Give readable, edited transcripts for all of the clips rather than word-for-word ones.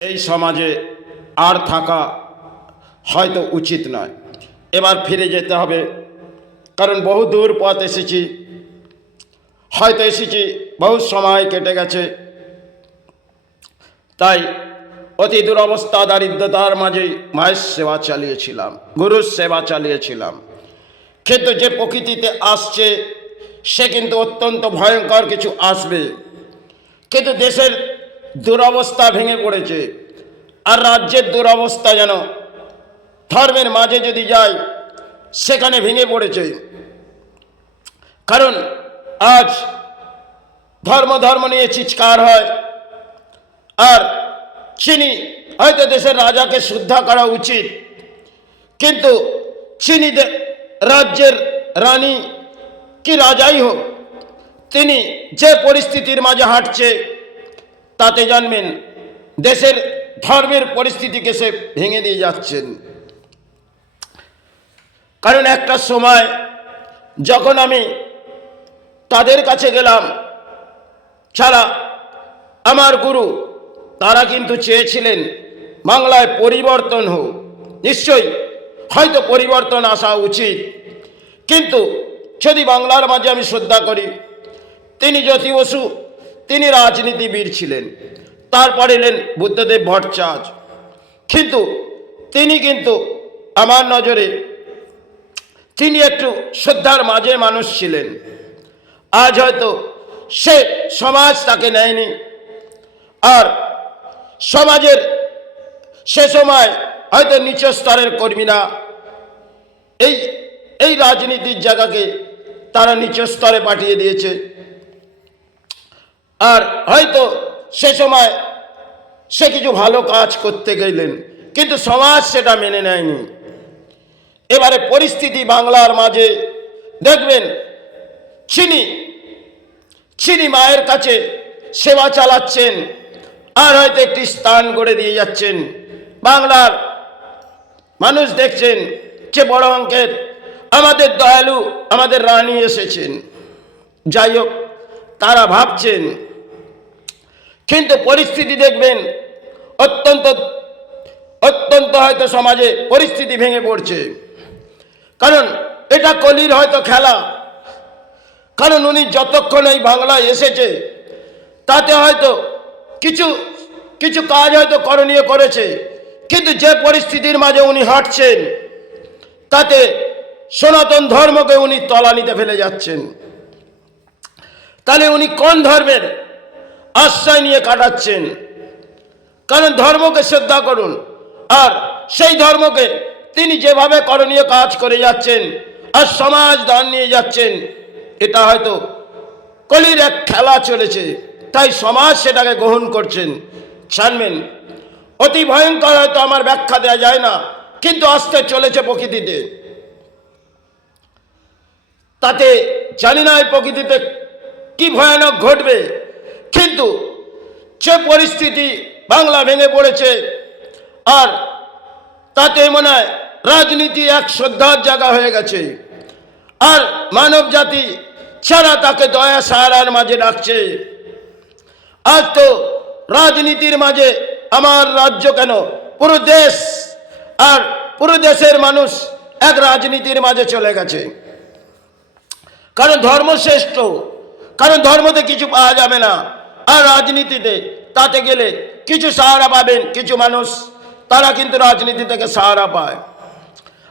এই সমাজে আর থাকা হয়তো উচিত নয়। এবার ফিরে যেতে হবে, কারণ বহু দূর পথ এসেছি, হয়তো এসেছি বহু সময় কেটে গেছে। তাই অতি দুরবস্থা দারিদ্রতার মাঝেই মায়ের সেবা চালিয়েছিলাম, গুরুর সেবা চালিয়েছিলাম। কিন্তু যে প্রকৃতিতে আসছে সে কিন্তু অত্যন্ত ভয়ঙ্কর কিছু আসবে। কিন্তু দেশের দুরবস্থা ভেঙে পড়েছে, আর রাজ্যের দুরবস্থা যেন ধর্মের মাঝে যদি যায় সেখানে ভেঙে পড়েছে। কারণ আজ ধর্ম নিয়ে চিৎকার হয়, আর চিনি হয়তো দেশের রাজাকে শ্রদ্ধা করা উচিত, কিন্তু চিনি রাজ্যের রানী কি রাজাই হোক, তিনি যে পরিস্থিতির মাঝে হাঁটছে তাতে জানবেন দেশের ধর্মের পরিস্থিতিকে সে ভেঙে দিয়ে যাচ্ছেন। কারণ একটা সময় যখন আমি তাদের কাছে গেলাম, যারা আমার গুরু, তারা কিন্তু চেয়েছিলেন বাংলায় পরিবর্তন হোক। নিশ্চয়ই হয়তো পরিবর্তন আসা উচিত, কিন্তু যদি বাংলার মাঝে আমি শ্রদ্ধা করি, তিনি জ্যোতি বসু, তিনি রাজনীতিবিদ ছিলেন। তারপরে এলেন বুদ্ধদেব ভট্টাচার্য, কিন্তু তিনি কিন্তু আমার নজরে তিনি একটু শ্রদ্ধার মাঝে মানুষ ছিলেন। আজ হয়তো সে সমাজ তাকে নেয়নি, আর সমাজের সে সময় হয়তো নিচ স্তরের কর্মীরা এই রাজনীতির জায়গাকে তারা নিচ স্তরে পাঠিয়ে দিয়েছে, আর হয়তো সে সময় সে কিছু ভালো কাজ করতে গেলেন, কিন্তু সমাজ সেটা মেনে নেয়নি। এবারে পরিস্থিতি বাংলার মাঝে দেখবেন, চিনি মায়ের কাছে সেবা চালাচ্ছেন, আর হয়তো একটি স্থান গড়ে দিয়ে যাচ্ছেন। বাংলার মানুষ দেখছেন যে বড় অঙ্কের আমাদের দয়ালু আমাদের রানী এসেছেন, যাই হোক তারা ভাবছেন, কিন্তু পরিস্থিতি দেখবেন অত্যন্ত হয়তো সমাজে পরিস্থিতি ভেঙে পড়ছে। কারণ এটা কলির হয়তো খেলা। কারণ উনি যতক্ষণ এই বাংলায় এসেছে তাতে হয়তো কিছু কাজ হয়তো করণীয় করেছে, কিন্তু যে পরিস্থিতির মাঝে উনি হাঁটছেন তাতে সনাতন ধর্মকে উনি তলানিতে ফেলে যাচ্ছেন। তাহলে উনি কোন ধর্মের আশ্রয় নিয়ে কাটাচ্ছেন? কারণ ধর্মকে শ্রদ্ধা করুন, আর সেই ধর্মকে তিনি যেভাবে করণীয় কাজ করে যাচ্ছেন আর সমাজ দান নিয়ে যাচ্ছেন, এটা হয়তো কলির এক খেলা চলেছে, তাই সমাজ সেটাকে গ্রহণ করছেন। জানবেন অতি ভয়ঙ্কর, হয়তো আমার ব্যাখ্যা দেওয়া যায় না, কিন্তু আসতে চলেছে প্রকৃতিতে। তাতে জানি না এই প্রকৃতিতে কি ভয়ানক ঘটবে, কিন্তু যে পরিস্থিতি বাংলা ভেঙে পড়েছে, আর তাতে মনে হয় রাজনীতি এক শ্রদ্ধার জায়গা হয়ে গেছে, আর মানব জাতি ছাড়া তাকে দয়া সাহারার মাঝে ডাকছে। আজ তো রাজনীতির মাঝে আমার রাজ্য কেন, পুরো দেশ আর পুরো দেশের মানুষ এক রাজনীতির মাঝে চলে গেছে। কারণ ধর্ম শ্রেষ্ঠ, কারণ ধর্মতে কিছু পাওয়া যাবে না, আর রাজনীতিতে তাতে গেলে কিছু সাহারা পাবেন কিছু মানুষ, তারা কিন্তু রাজনীতি থেকে সাহারা পায়।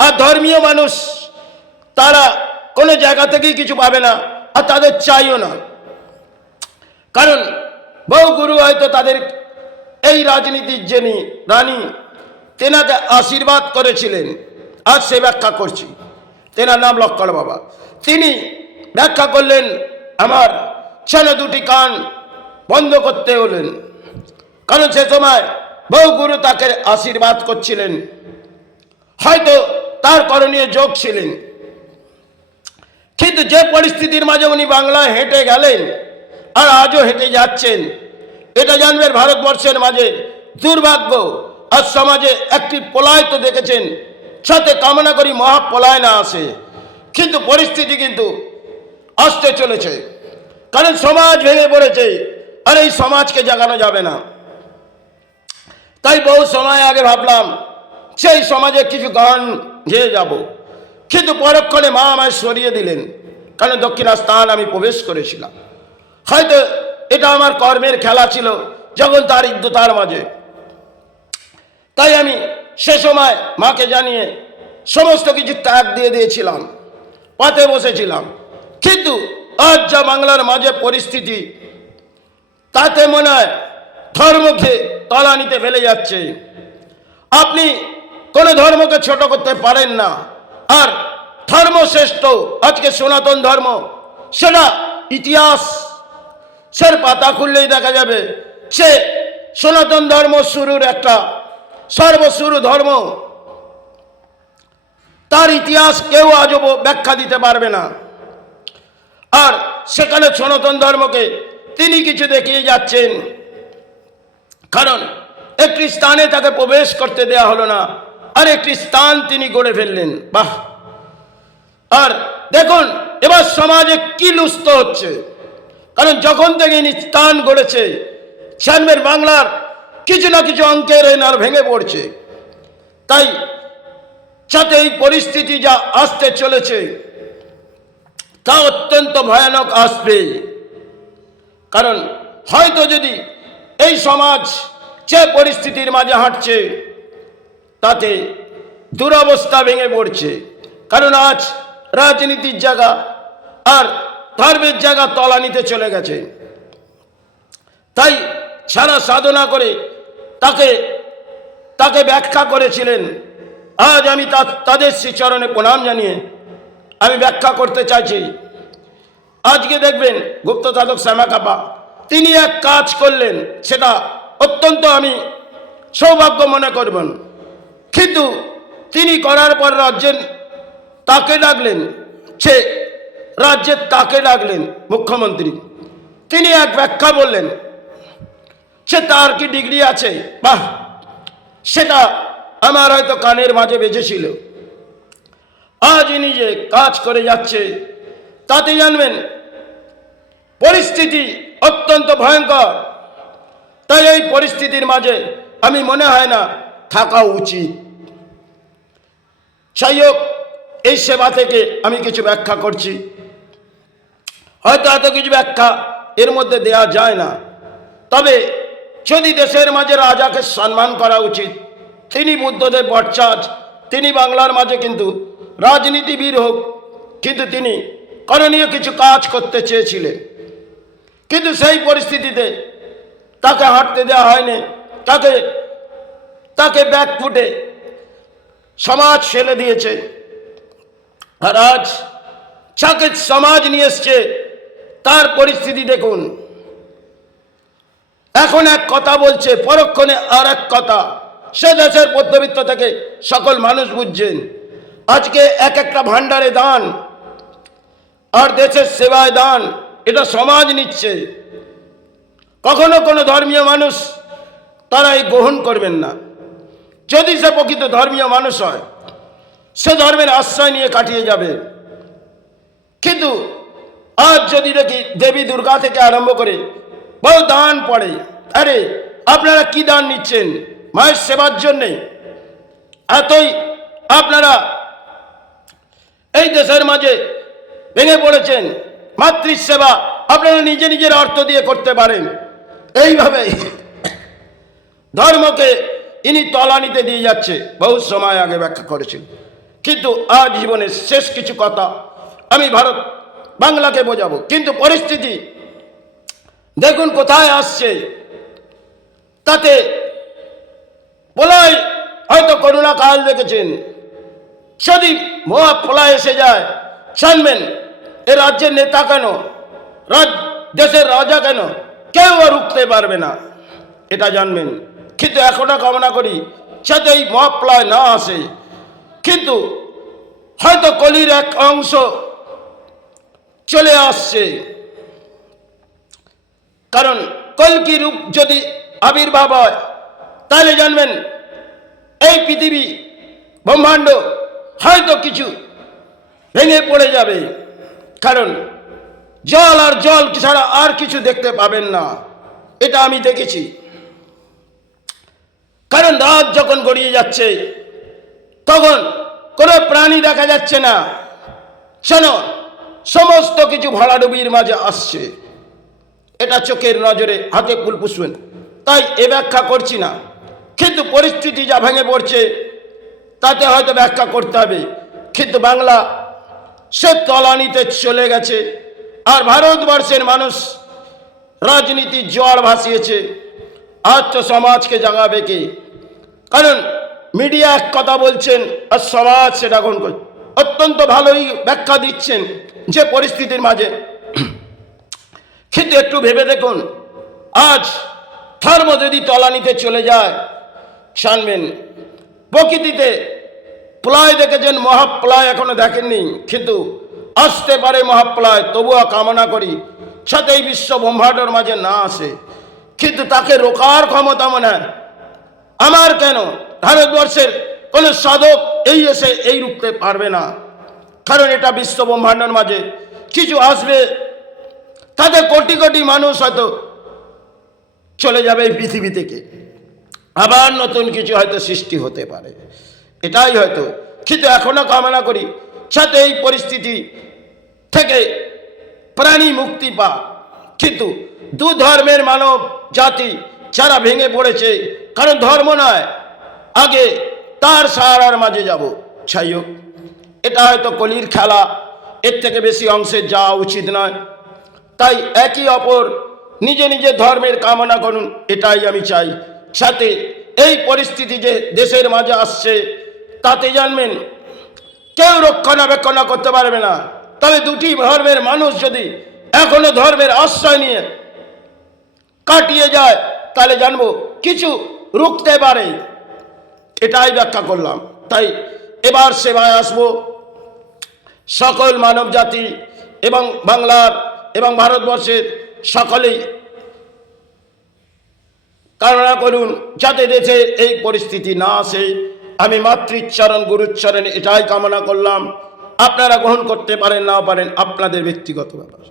আর ধর্মীয় মানুষ তারা কোনো জায়গা থেকেই কিছু পাবে না, আর তাদের চাইও না। কারণ বহু গুরু হয়তো তাদের এই রাজনীতির যিনি রানী, তেনাকে আশীর্বাদ করেছিলেন। আজ সে ব্যাখ্যা করছি। তেনার নাম লক্ষ্মণ বাবা। তিনি ব্যাখ্যা করলেন, আমার ছেলে দুটি কান বন্ধ করতে হলেন, কারণ সে সময় বহু গুরু তাকে আশীর্বাদ করছিলেন, হয়তো তার করণীয় যোগ ছিলেন। কিন্তু যে পরিস্থিতির মাঝে উনি বাংলায় হেঁটে গেলেন আর আজও হেঁটে যাচ্ছেন, এটা জানবেন ভারতবর্ষের মাঝে দুর্ভাগ্য। আর সমাজে একটি প্রলয় তো দেখেছেন, সাথে কামনা করি মহাপ্রলয় না আসে, কিন্তু পরিস্থিতি কিন্তু আসতে চলেছে। কারণ সমাজ ভেঙে পড়েছে, আর এই সমাজকে জাগানো যাবে না। বহু সময় আগে ভাবলাম সেই সমাজে কিছু গান গেয়ে যাব, কিন্তু পরক্ষণে মা আমায় সরিয়ে দিলেন, কারণ দক্ষিণা স্থান আমি প্রবেশ করেছিলাম। হয়তো এটা আমার কর্মের খেলা ছিল যখন তার ইদ্যতার মাঝে। তাই আমি সে সময় মাকে জানিয়ে সমস্ত কিছু ত্যাগ দিয়ে দিয়েছিলাম, পথে বসেছিলাম। কিন্তু আজ যা বাংলার মাঝে পরিস্থিতি, তাতে মনে হয় ধর্মকে তলানিতে ফেলে যাচ্ছে। আপনি কোনো ধর্মকে ছোট করতে পারেন না। আর ধর্মশ্রেষ্ঠ আজকে সনাতন ধর্ম, সেটা ইতিহাস সের পাতা খুললেই দেখা যাবে সে সনাতন ধর্ম শুরুর একটা সর্বশুরু ধর্ম। তার ইতিহাস কেউ আজও ব্যাখ্যা দিতে পারবে না। আর সেখানে সনাতন ধর্মকে তিনি কিছু দেখিয়ে যাচ্ছেন, কারণ একটি স্থানে তাকে প্রবেশ করতে দেয়া হলো না, আর একটি স্থান তিনি গড়ে ফেললেন। বাহ! আর দেখুন এবার সমাজে কি লুস্ত হচ্ছে, কারণ যখন থেকে ইনি স্থান গড়েছে, ছানবের বাংলার কিছু না কিছু অঙ্কের এনার ভেঙে পড়ছে। তাই যাতে এই পরিস্থিতি যা আসতে চলেছে তা অত্যন্ত ভয়ানক আসবে। কারণ হয়তো যদি এই সমাজ যে পরিস্থিতির মাঝে হাঁটছে তাতে দুরবস্থা ভেঙে পড়ছে, কারণ আজ রাজনীতির জায়গা আর ধর্মের জায়গা তলানিতে চলে গেছে। তাই সারা সাধনা করে তাকে ব্যাখ্যা করেছিলেন। আজ আমি তাদের শ্রীচরণে প্রণাম জানিয়ে আমি ব্যাখ্যা করতে চাইছি। আজকে দেখবেন গুপ্ত সাধক শ্যামা কাপা তিনি এক কাজ করলেন, সেটা অত্যন্ত আমি সৌভাগ্য মনে করবেন। কিন্তু তিনি করার পর রাজ্যের তাকে ডাকলেন, সে রাজ্যের তাকে ডাকলেন মুখ্যমন্ত্রী। তিনি এক ব্যাখ্যা বললেন, সে তার কি ডিগ্রি আছে? বাহ! সেটা আমার হয়তো কানের মাঝে বেজেছিল। আজ ইনি যে কাজ করে যাচ্ছে তাতে জানবেন পরিস্থিতি অত্যন্ত ভয়ঙ্কর। তাই এই পরিস্থিতির মাঝে আমি মনে হয় না থাকা উচিত। যাই হোক, এই সেবা থেকে আমি কিছু ব্যাখ্যা করছি। হয়তো এত কিছু ব্যাখ্যা এর মধ্যে দেয়া যায় না, তবে যদি দেশের মাঝে রাজাকে সম্মান করা উচিত, তিনি বুদ্ধদেব ভট্টাচার্য, তিনি বাংলার মাঝে কিন্তু রাজনীতিবিদ হোক, কিন্তু তিনি করণীয় কিছু কাজ করতে চেয়েছিলেন, কিন্তু সেই পরিস্থিতিতে তাকে হাঁটতে দেওয়া হয়নি। তাকে ব্যাক ফুটে সমাজ ফেলে দিয়েছে। আর আজ যাকে সমাজ নিয়ে এসছে তার পরিস্থিতি দেখুন। এখন এক কথা বলছে, পরক্ষণে আর এক কথা। সে দেশের মধ্যবিত্ত থেকে সকল মানুষ বুঝছেন। আজকে এক একটা ভান্ডারে দান আর দেশের সেবায় দান, এটা সমাজ নিচ্ছে। কখনো কোনো ধর্মীয় মানুষ তারা এই গ্রহণ করবেন না। যদি সে প্রকৃত ধর্মীয় মানুষ হয়, সে ধর্মের আশ্রয় নিয়ে কাটিয়ে যাবে। কিন্তু আজ যদি দেখি দেবী দুর্গা থেকে আরম্ভ করে বহু দান পড়ে, আরে আপনারা কি দান নিচ্ছেন? মায়ের সেবার জন্যে এতই আপনারা এই দেশের মাঝে ভেঙে পড়েছেন। মাতৃসেবা আপনারা নিজের অর্থ দিয়ে করতে পারেন। এইভাবে ধর্মকে ইনি তলানিতে দিয়ে যাচ্ছে, বহু সময় আগে ব্যাখ্যা করেছেন। কিন্তু আজ জীবনের শেষ কিছু কথা আমি ভারত বাংলাকে বোঝাবো। কিন্তু পরিস্থিতি দেখুন কোথায় আসছে। তাতে বলাই হয়তো করোনা কাল দেখেছেন, যদি মহাপ্রলয় এসে যায়, জানবেন এ রাজ্যের নেতা কেন, দেশের রাজা কেন, কেউ আর রুখতে পারবে না, এটা জানবেন। কিন্তু এখনো কামনা করি যাতে এই মহাপ্রলয় না আসে। কিন্তু হয়তো কলির এক অংশ চলে আসছে, কারণ কলকি রূপ যদি আবির্ভাব হয় তাহলে জানবেন এই পৃথিবী ব্রহ্মাণ্ড হয়তো কিছু ভেঙে পড়ে যাবে। কারণ জল আর জল ছাড়া আর কিছু দেখতে পাবেন না, এটা আমি দেখেছি। কারণ রাত যখন গড়িয়ে যাচ্ছে তখন কোনো প্রাণী দেখা যাচ্ছে না, যেন সমস্ত কিছু ভরাডুবির মাঝে আসছে। এটা চোখের নজরে হাতে ফুল পুষবেন, তাই এ ব্যাখ্যা করছি না। কিন্তু পরিস্থিতি যা ভেঙে পড়ছে তাতে হয়তো ব্যাখ্যা করতে হবে। কিন্তু বাংলা সে তলানিতে চলে গেছে, আর ভারতবর্ষের মানুষ রাজনীতির জোয়ার ভাসিয়েছে। আজ তো সমাজকে জাগাবে কে? কারণ মিডিয়া এক কথা বলছেন আর সমাজ সেটা গ্রহণ করছে। অত্যন্ত ভালোই ব্যাখ্যা দিচ্ছেন যে পরিস্থিতির মাঝে, কিন্তু একটু ভেবে দেখুন, আজ ধর্ম যদি তলানিতে চলে যায়, জানবেন প্রকৃতিতে প্রলয় দেখেছেন, মহাপ্রলয় এখনো দেখেননি, কিন্তু আসতে পারে মহাপ্রলয়। তবুও কামনা করি যাতে এই বিশ্ব ব্রহ্মাণ্ডের মাঝে না আসে, কিন্তু তাকে রোকার ক্ষমতা মনে হয় আমার কেন? ভারতবর্ষের কোনো সাধক এই এসে এই রুখতে পারবে না, কারণ এটা বিশ্ব ব্রহ্মাণ্ডের মাঝে কিছু আসবে, তাদের কোটি কোটি মানুষ হয়তো চলে যাবে এই পৃথিবী থেকে, আবার নতুন কিছু হয়তো সৃষ্টি হতে পারে, এটাই হয়তো। কিন্তু এখনো কামনা করি যাতে এই পরিস্থিতি থেকে প্রাণী মুক্তি পা। কিন্তু দু ধর্মের মানব জাতি যারা ভেঙে পড়েছে, কারণ ধর্ম নয়, আগে তার সাহারার মাঝে যাব। যাই হোক, এটা হয়তো কলির খেলা, এর থেকে বেশি অংশে যাওয়া উচিত নয়। তাই একই অপর নিজে নিজে ধর্মের কামনা করুন, এটাই আমি চাই। সাথে এই পরিস্থিতি যে দেশের মাঝে আসছে তাতে জানবেন কেউ রক্ষণাবেক্ষণ করতে পারবে না। তবে দুটি ধর্মের মানুষ যদি এখনো ধর্মের আশ্রয় নিয়ে কাটিয়ে যায়, তাহলে জানবো কিছু রুখতে পারে। এটাই ব্যাখ্যা করলাম। তাই এবার সেবায় আসবো সকল মানব জাতি এবং বাংলার এবং ভারতবর্ষের সকলেই কামনা করুন যাতে দেশে এই পরিস্থিতি না আসে। আমি মাতৃচরণ গুরুচরণ এটাই কামনা করলাম। আপনারা গ্রহণ করতে পারেন না পারেন, আপনাদের ব্যক্তিগত ব্যাপার।